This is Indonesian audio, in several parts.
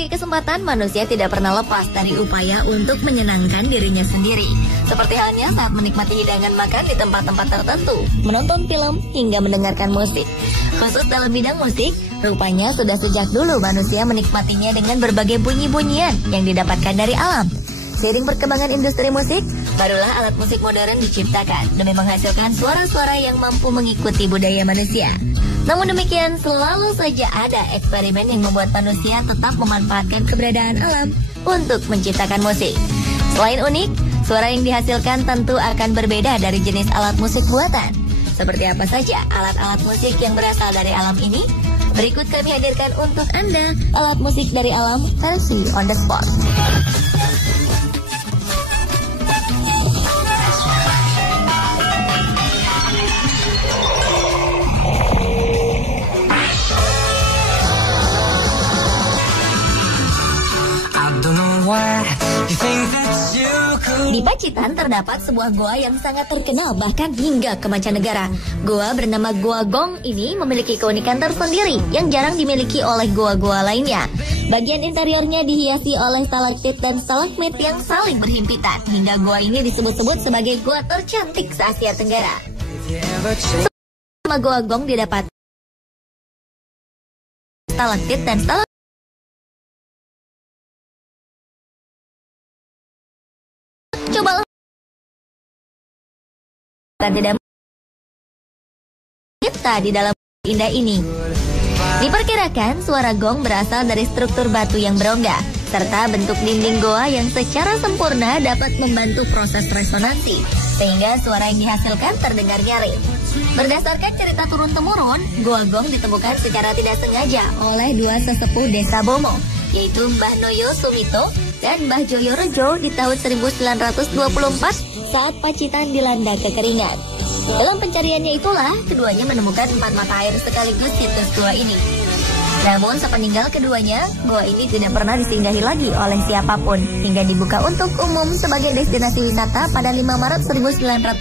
berbagai kesempatan manusia tidak pernah lepas dari upaya untuk menyenangkan dirinya sendiri. Seperti halnya saat menikmati hidangan makan di tempat-tempat tertentu, menonton film, hingga mendengarkan musik. Khusus dalam bidang musik, rupanya sudah sejak dulu manusia menikmatinya dengan berbagai bunyi-bunyian yang didapatkan dari alam. Seiring perkembangan industri musik, barulah alat musik modern diciptakan demi menghasilkan suara-suara yang mampu mengikuti budaya manusia. Namun demikian, selalu saja ada eksperimen yang membuat manusia tetap memanfaatkan keberadaan alam untuk menciptakan musik. Selain unik, suara yang dihasilkan tentu akan berbeda dari jenis alat musik buatan. Seperti apa saja alat-alat musik yang berasal dari alam ini? Berikut kami hadirkan untuk Anda alat musik dari alam versi on the spot. Di Pacitan terdapat sebuah goa yang sangat terkenal bahkan hingga ke mancanegara. Goa bernama Goa Gong ini memiliki keunikan tersendiri yang jarang dimiliki oleh goa-goa lainnya. Bagian interiornya dihiasi oleh stalaktit dan stalagmit yang saling berhimpitan, hingga goa ini disebut-sebut sebagai goa tercantik se-Asia Tenggara. Nama Goa Gong didapat stalaktit dan stalagmit. Coba dan tidak kita di dalam indah ini. Diperkirakan suara gong berasal dari struktur batu yang berongga serta bentuk dinding goa yang secara sempurna dapat membantu proses resonansi sehingga suara yang dihasilkan terdengar nyaring. Berdasarkan cerita turun-temurun, goa gong ditemukan secara tidak sengaja oleh dua sesepuh desa Bomo, yaitu Mbah Noyo Sumito dan Mbah Joyo Rejo di tahun 1924 saat Pacitan dilanda kekeringan. Dalam pencariannya itulah, keduanya menemukan 4 mata air sekaligus situs gua ini. Namun sepeninggal keduanya, gua ini tidak pernah disinggahi lagi oleh siapapun hingga dibuka untuk umum sebagai destinasi wisata pada 5 Maret 1995.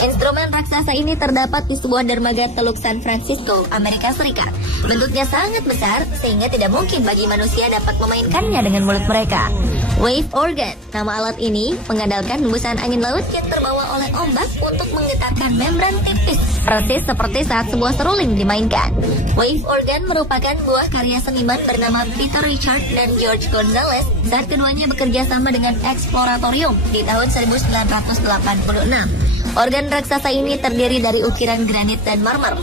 Instrumen raksasa ini terdapat di sebuah dermaga Teluk San Francisco, Amerika Serikat. Bentuknya sangat besar sehingga tidak mungkin bagi manusia dapat memainkannya dengan mulut mereka. Wave organ, nama alat ini mengandalkan hembusan angin laut yang terbawa oleh ombak untuk menggetarkan membran tipis, persis seperti saat sebuah seruling dimainkan. Wave organ merupakan buah karya seniman bernama Peter Richard dan George Gonzalez saat keduanya bekerja sama dengan Exploratorium di tahun 1986. Organ raksasa ini terdiri dari ukiran granit dan marmer.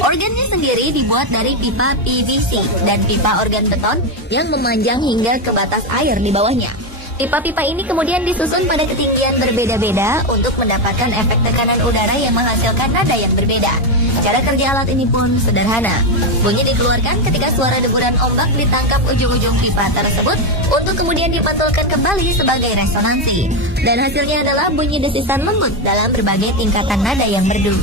Organnya sendiri dibuat dari pipa PVC dan pipa organ beton yang memanjang hingga ke batas air di bawahnya. Pipa-pipa ini kemudian disusun pada ketinggian berbeda-beda untuk mendapatkan efek tekanan udara yang menghasilkan nada yang berbeda. Cara kerja alat ini pun sederhana. Bunyi dikeluarkan ketika suara deburan ombak ditangkap ujung-ujung pipa tersebut untuk kemudian dipantulkan kembali sebagai resonansi. Dan hasilnya adalah bunyi desisan lembut dalam berbagai tingkatan nada yang merdu.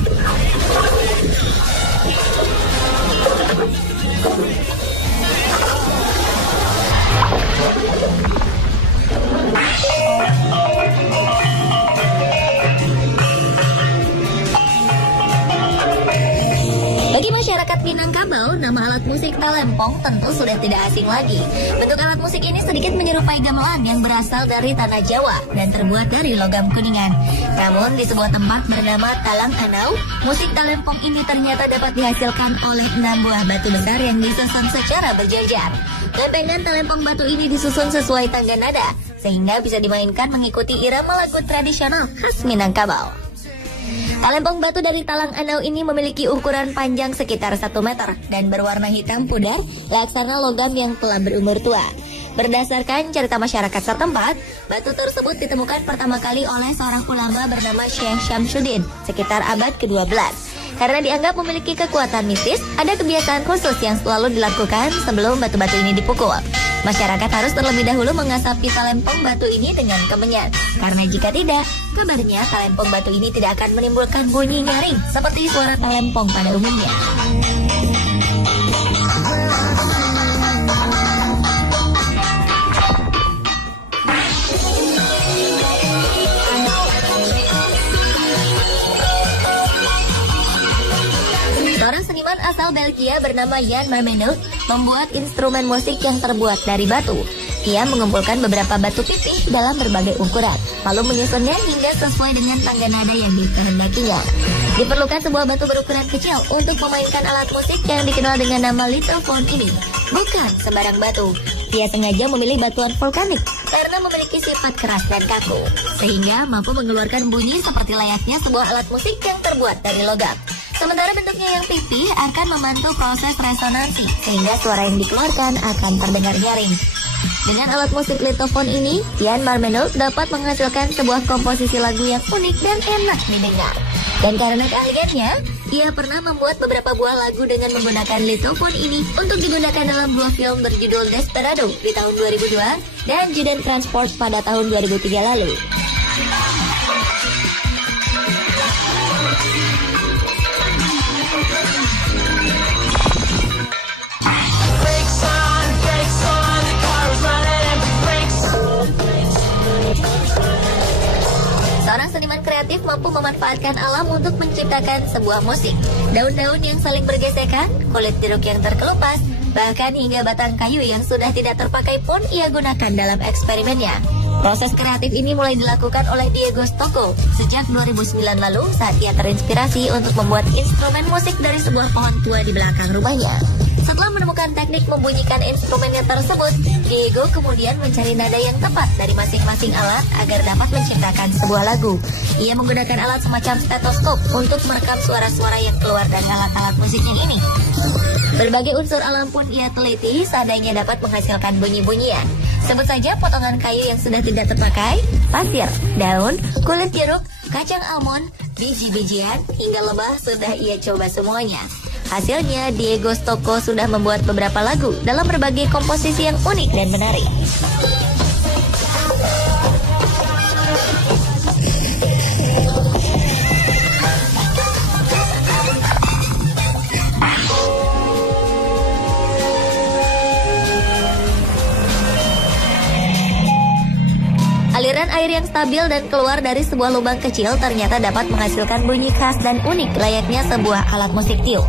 Bagi masyarakat Minangkabau, nama alat musik talempong tentu sudah tidak asing lagi. Bentuk alat musik ini sedikit menyerupai gamelan yang berasal dari tanah Jawa dan terbuat dari logam kuningan. Namun di sebuah tempat bernama Talang Anau, musik talempong ini ternyata dapat dihasilkan oleh 6 buah batu besar yang disusun secara berjajar. Lempengan talempong batu ini disusun sesuai tangga nada, sehingga bisa dimainkan mengikuti irama lagu tradisional khas Minangkabau. Talempong batu dari Talang Anau ini memiliki ukuran panjang sekitar 1 meter dan berwarna hitam pudar, laksana logam yang telah berumur tua. Berdasarkan cerita masyarakat setempat, batu tersebut ditemukan pertama kali oleh seorang ulama bernama Syekh Syamsuddin sekitar abad ke-12. Karena dianggap memiliki kekuatan mistis, ada kebiasaan khusus yang selalu dilakukan sebelum batu-batu ini dipukul. Masyarakat harus terlebih dahulu mengasapi talempong batu ini dengan kemenyan. Karena jika tidak, kabarnya talempong batu ini tidak akan menimbulkan bunyi nyaring seperti suara talempong pada umumnya. Belgia bernama Jan Marmenot membuat instrumen musik yang terbuat dari batu. Ia mengumpulkan beberapa batu pipih dalam berbagai ukuran, lalu menyusunnya hingga sesuai dengan tangga nada yang dikehendakinya. Diperlukan sebuah batu berukuran kecil untuk memainkan alat musik yang dikenal dengan nama Lithophone ini. Bukan sembarang batu. Dia sengaja memilih batuan vulkanik karena memiliki sifat keras dan kaku, sehingga mampu mengeluarkan bunyi seperti layaknya sebuah alat musik yang terbuat dari logam. Sementara bentuknya yang pipih akan membantu proses resonansi, sehingga suara yang dikeluarkan akan terdengar nyaring. Dengan alat musik lithophone ini, Jan Marmenot dapat menghasilkan sebuah komposisi lagu yang unik dan enak didengar. Dan karena keahliannya, ia pernah membuat beberapa buah lagu dengan menggunakan lithophone ini untuk digunakan dalam dua film berjudul Desperado di tahun 2002 dan Juden Transport pada tahun 2003 lalu. Seorang seniman kreatif mampu memanfaatkan alam untuk menciptakan sebuah musik. Daun-daun yang saling bergesekan, kulit jeruk yang terkelupas, bahkan hingga batang kayu yang sudah tidak terpakai pun ia gunakan dalam eksperimennya. Proses kreatif ini mulai dilakukan oleh Diego Stocco sejak 2009 lalu saat ia terinspirasi untuk membuat instrumen musik dari sebuah pohon tua di belakang rumahnya. Setelah menemukan teknik membunyikan instrumennya tersebut, Diego kemudian mencari nada yang tepat dari masing-masing alat agar dapat menciptakan sebuah lagu. Ia menggunakan alat semacam stetoskop untuk merekam suara-suara yang keluar dari alat-alat musiknya ini. Berbagai unsur alam pun ia teliti seandainya dapat menghasilkan bunyi-bunyian. Sebut saja potongan kayu yang sudah tidak terpakai, pasir, daun, kulit jeruk, kacang almond, biji-bijian, hingga lebah sudah ia coba semuanya. Hasilnya, Diego Stocco sudah membuat beberapa lagu dalam berbagai komposisi yang unik dan menarik. Aliran air yang stabil dan keluar dari sebuah lubang kecil ternyata dapat menghasilkan bunyi khas dan unik layaknya sebuah alat musik tiup.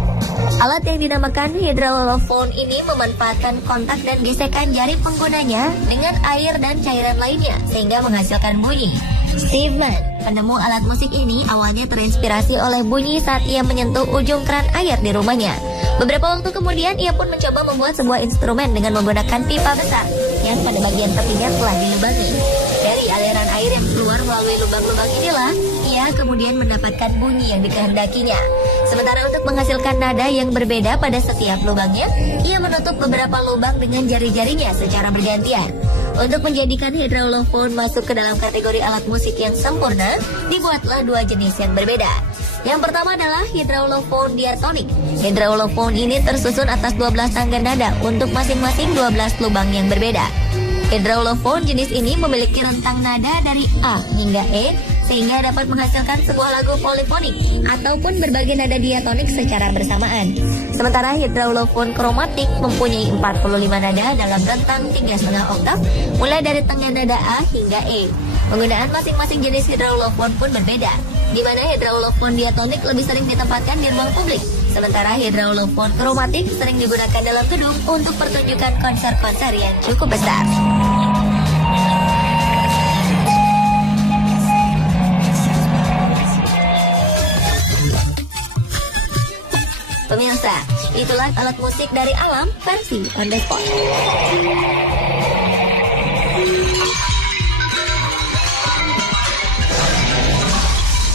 Alat yang dinamakan hydraulophone ini memanfaatkan kontak dan gesekan jari penggunanya dengan air dan cairan lainnya sehingga menghasilkan bunyi. Steve Mann, penemu alat musik ini, awalnya terinspirasi oleh bunyi saat ia menyentuh ujung keran air di rumahnya. Beberapa waktu kemudian ia pun mencoba membuat sebuah instrumen dengan menggunakan pipa besar yang pada bagian tepinya telah dilubangi. Dari aliran air yang keluar melalui lubang-lubang inilah ia kemudian mendapatkan bunyi yang dikehendakinya. Sementara untuk menghasilkan nada yang berbeda pada setiap lubangnya, ia menutup beberapa lubang dengan jari-jarinya secara bergantian. Untuk menjadikan hydraulophone masuk ke dalam kategori alat musik yang sempurna, dibuatlah dua jenis yang berbeda. Yang pertama adalah hydraulophone diatonik. Hydraulophone ini tersusun atas 12 tangga nada untuk masing-masing 12 lubang yang berbeda. Hydraulophone jenis ini memiliki rentang nada dari A hingga E sehingga dapat menghasilkan sebuah lagu polifonik ataupun berbagai nada diatonik secara bersamaan. Sementara hydraulophone kromatik mempunyai 45 nada dalam rentang 3,5 oktav mulai dari tangga nada A hingga E. Penggunaan masing-masing jenis hydraulophone pun berbeda, di mana hydraulophone diatonik lebih sering ditempatkan di ruang publik, sementara hydraulophone kromatik sering digunakan dalam gedung untuk pertunjukan konser-konser yang cukup besar. Pemirsa, itulah alat musik dari alam versi on the spot.